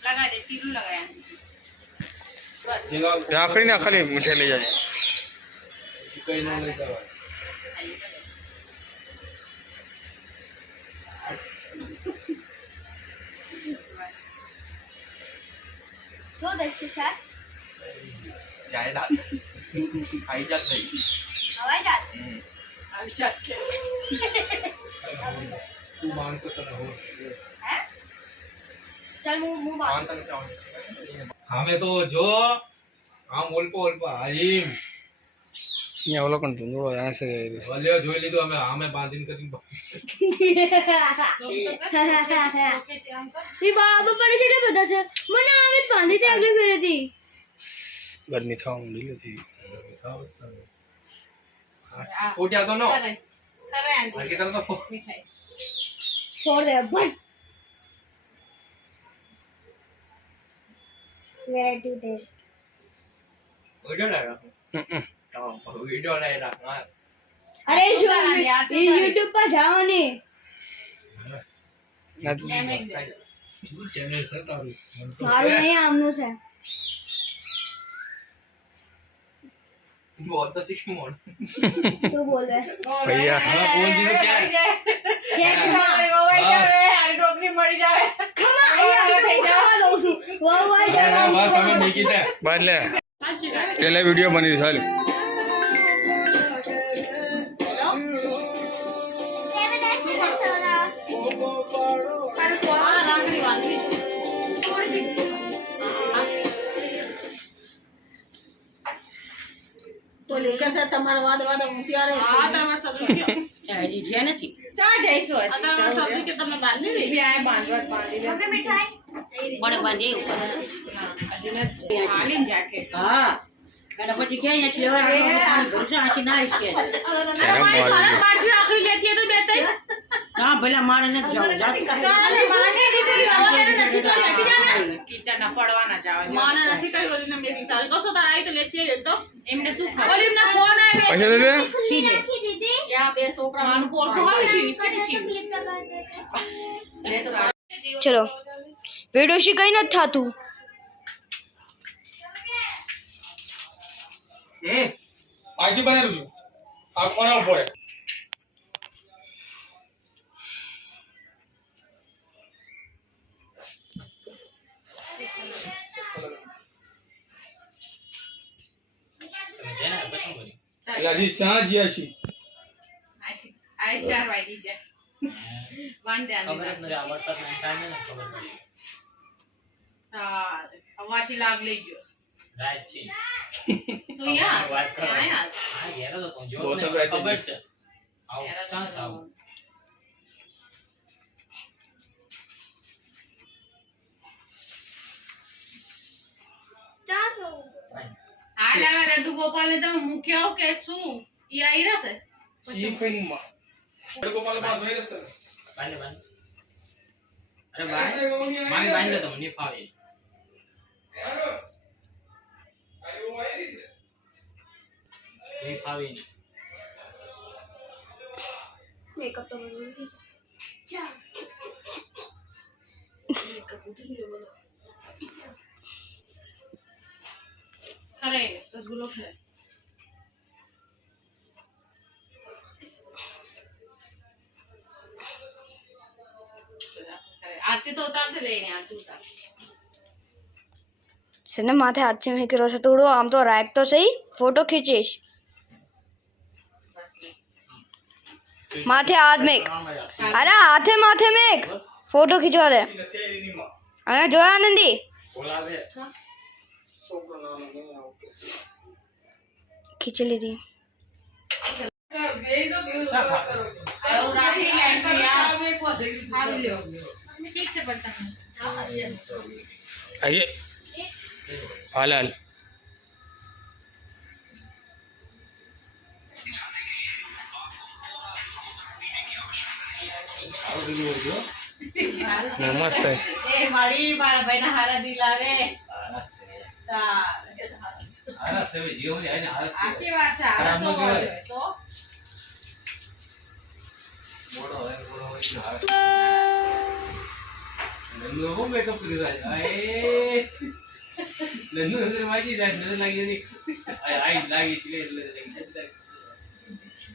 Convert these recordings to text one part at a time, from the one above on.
लगा दे टीलू लगाया आखिरी ना खाली मिठाई ले जाए કઈ ન લઈ જવાય શું દસ્તી સર જાય દાદ ખાઈ જાત નહીં હવાઈ જાત अभी चल के તું માનતો તને હો હે ચાલ હું બાત માનતા નથી અમે તો જો આમ ઓલપો હાલીમ यहाँ वो लोग कौन तुम लोग यहाँ से ભલે જોઈ લીધું અમે આમે બાંધીને કરીને એ બાબા પડે છે એટલે બધા છે મને આવે જ બાંધી તે આગળ ફેરેથી गर्मी था मुंडी लेती ફોટ્યા તો નો करे करे आंटी બાકી તને તો मिठाई छोड़ दे बट वेराइटी टेस्ट વિડિયો ના રાખો વિડિયો ના રાખો अरे YouTube पर जाओ ने ચેનલ છે તારું મારું નહીં આમનું છે बहुत तो सीख मोड़ શું બોલે भैया હા ફોન જીનો ક્યાં वो वही जावे आई टोकरी मरी जावे ખાવા દઉં છું વાહ વાહ હા બસ અમે નીકળ્યા बाद ले अच्छी बात पहले वीडियो बनी थी साली हां राखड़ी बांधी थोड़ी सी તો લેકે છે તમારો વાદ વાદ હું ત્યારે हां તમાર સબ્જી હજી જ્યાં નથી ચા જઈશું તમાર સબ્જી કે તમે બાંધી દીધી આ બાંધવા બાંધી દે હવે મીઠાઈ મને બાંધી હાલીને જાકે હા અને પછી ક્યાં અહીંયા લેવા પાણી ભરજો આથી ના આવીશ કે તમારી ઘરે પાછી આખરી લેતી તો બે તઈ હા ભલે મારે નથી જાવું જાતી કાલે માને દીધી વાળાને નથી કરી હટી જાને કિચન ના પડવાના જાવ માને નથી કરી ઓલીને મેકી સારી કસો તાર આવી તો લેતી આવી તો એમને શું ખબર ઓલીને ફોન આવ્યો पैसे दे दे સીધે રાખી દીધી યા બે છોકરા માનું પોરખો આવી છે નીચે નીચે ચલો વિડિયો શી કઈ નથી થાતું आशी बने रुजू आ कोना ऊपर है यादी चाह जी आशी આશી આ 4 વાગી છે વાંધે આંધી હા અવાશી લાગ લઈ ગયો તો યાર યાર बहुत सब रहते ખબર છે આ લાવા લડ્ડુ ગોપાલ ને તમે મૂક્યો કે શું ઈ આઈ રહેશે सी फिंग मा को पाले बात होई रहता અરે મારી બાંધ દો મને ફાવે अरे वो आई नहीं से એ ફાવે ને मेकअप तो बनूंगी चल मेकअप उधर ले बोलो અરે રસગુલ્લો ખાય आरती तो उतार से लेने आरती उतार सने माथे हाथ से में करो से तोड़ो आम तो रैक तो सही फोटो खींचीश माथे हाथ में अरे हाथे माथे में एक फोटो खींचवा दे अरे जो आनंदी બોલાવે खींच ली थी और राखी लेके यार हां लियो ठीक से बनता है आइए हाल हाल मस्त है ए माड़ी मारा बहना हारा दिलावे આરા સેવે જીવો ને આને આશીર્વાદ છે હારા તો હોય તો નંદુ બહુ મેકઅપ કરી રહ્યા છે. નંદુ નજર માજી જાય, નજર લાગી નથી. આઈ લાગી છે એટલે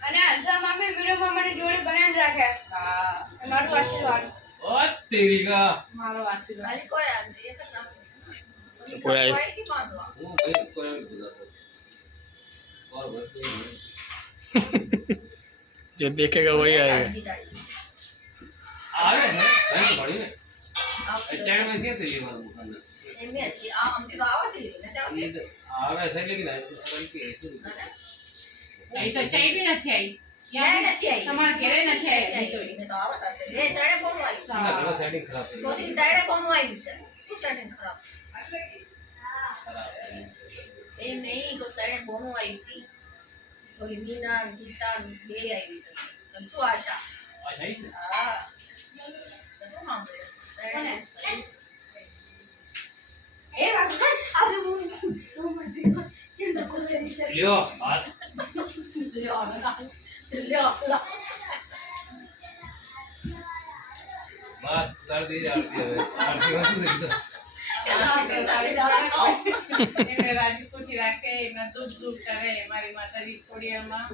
અને અંતરા મામી વિડિયોમાં મને જોડે બનાવીને રાખે. હા, મારું આશીર્વાદ. ઓ તેરી કા મારો આશીર્વાદ ખાલી કોઈ આ એક જ નામ. કોઈ આવી. કોઈથી બાંધવા. હું ભાઈ કોઈ બોલાતો और बोलते जो देखेगा वही आएगा. આવે ને ભાઈ પડી ને અત્યારે મેં ક્યાં કરી મારું દુકાન એમને હજી આ અમથી તો આવા છે ને ત્યાં આવે છે લેકિન કઈ કે એસે એ તો ચાઈ બી નથી આવી ક્યાંય નથી આવી. તમારા ઘરે નથી આવી એને તો આવા સાથે એ તારે ફોન આવ્યું છે. ઘણો સેટિંગ ખરાબ થઈ તો ઈ તારે ફોન આવ્યું છે. શું સેટિંગ ખરાબ? એમ નહીં તો તારે ફોન આવ્યું છે. તો મીના ગીતા બે આવ્યું છે. અને શું આશા? આ છે હા તો શું કામ કરે? એ ભગવાન આપણે હું ચિંતા કરો છે. લ્યો હાથ લ્યો હવે લ્યો બસ તાર દી આરતી હવે આરતી વાસુ દે તો એમને રાજી ખુશી રાખે એમને દૂધ દૂધ કરે મારી માતાજી ખોડિયારમાં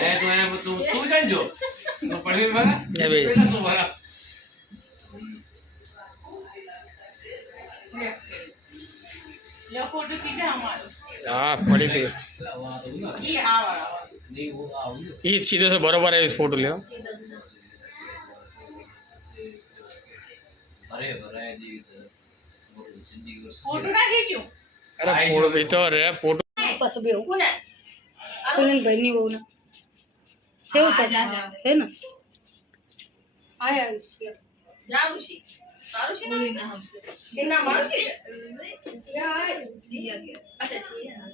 એ તો એમ તું જાણજો તો પડવી બરા એ બે. પેલા શું બરા લે ફોટો કીધા અમારો हाँ पड़ी थी. ઈ આવા નહીં હું આવું ये सीधे से बरोबर है इस फोटो ले. અરે ભરાય દેવી તો જિંદગી ફોટો ના ખીચ્યું अरे फोटो भी तो रे फोटो. પાછો બેહું કોને સુનિલભાઈ ની બહુ ને સેવ હા, તો જા, જા. છે ને આયા જાવું છે તારું છે ને તેના મારું છે સિયા ગેસ અચ્છા સિયા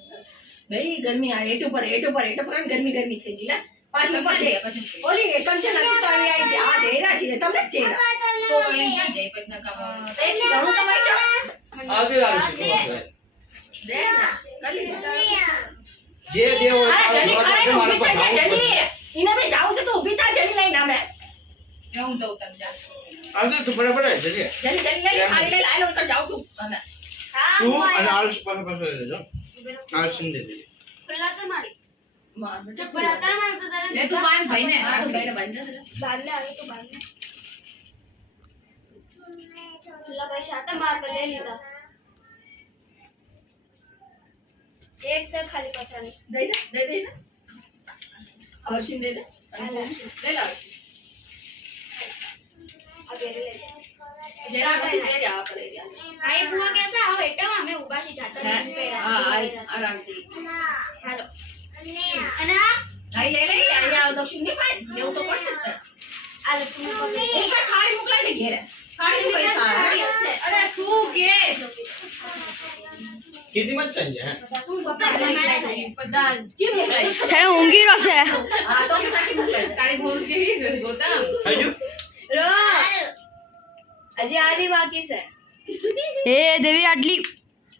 ભાઈ ગરમી આ એટ ઉપર ગરમી થઈ જી લે પાછી પછી ઓલી કંચન હતી તો આવી આ જયરા છે તમને જ જયરા તો એમ છે જય પછી ના કામ તો એક જણું તમાઈ જાવ આધી રાખ છે દે ના કલી જે દેવો અરે જની ખાય ઊભી થઈ જા જની ઇને મે જાવ છે તો ઊભી થા જની લઈને આમે હું દઉં તમ જા આધી તો બરાબર છે જલ્દી જની લઈ ખાલી લઈ આલો તો જાવ છું અમે તું અને આળસ પાસે પાસે લેજો આળસ દે દે ખુલ્લા છે મારી માર ચપ્પલ લે તું બાંધ ભાઈ ને આ તો બેને બાંધ દે બાંધને આવે તો બાંધને ખુલ્લા પૈસા હતા માર પર લઈ લીધા એક છે ખાલી પૈસા નહીં દે દે ને હર્ષિન દે દે લઈ લાવ આ ઘેરે લઈ જરા કઈ દે રે આ કરે રે આય બુઆ કેસા આવો એટલે અમે ઉભા છી જાતા હા આરામથી હાલો અને આ આઈ લઈ લઈ અહીંયા દક્ષિણ ની પાઈ દેવું તો પડશે જ આ લખું પકડે એક ખાડી મોકલાઈ દે ઘેરે ખાડી શું કઈ ખાડી હશે. અરે શું કે કીધી મત ચાલ હે શું પકડે બધા જી મોકલાઈ છે ઊંઘી રહ્યો છે હા તો તાકી મોકલાઈ તારી ભૂલ જેવી છે ગોતમ થઈજો લો હજી આરી બાકી છે એ દેવી આટલી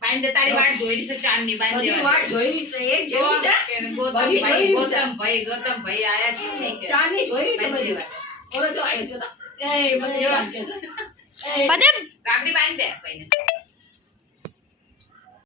બાંધ દે તારી વાટ જોઈ છે ચાંદની બાંધ બધી દેવાની. વાટ જોઈ છે એક જેવી છે બધી જોઈ ગૌતમ ભાઈ આયા છે નહીં કે ચારની જોઈ છે બાંધ બધી દેવાની. ઓલો જો આયો જો એ મને વાત કે રાખડી બાંધ દે ભાઈને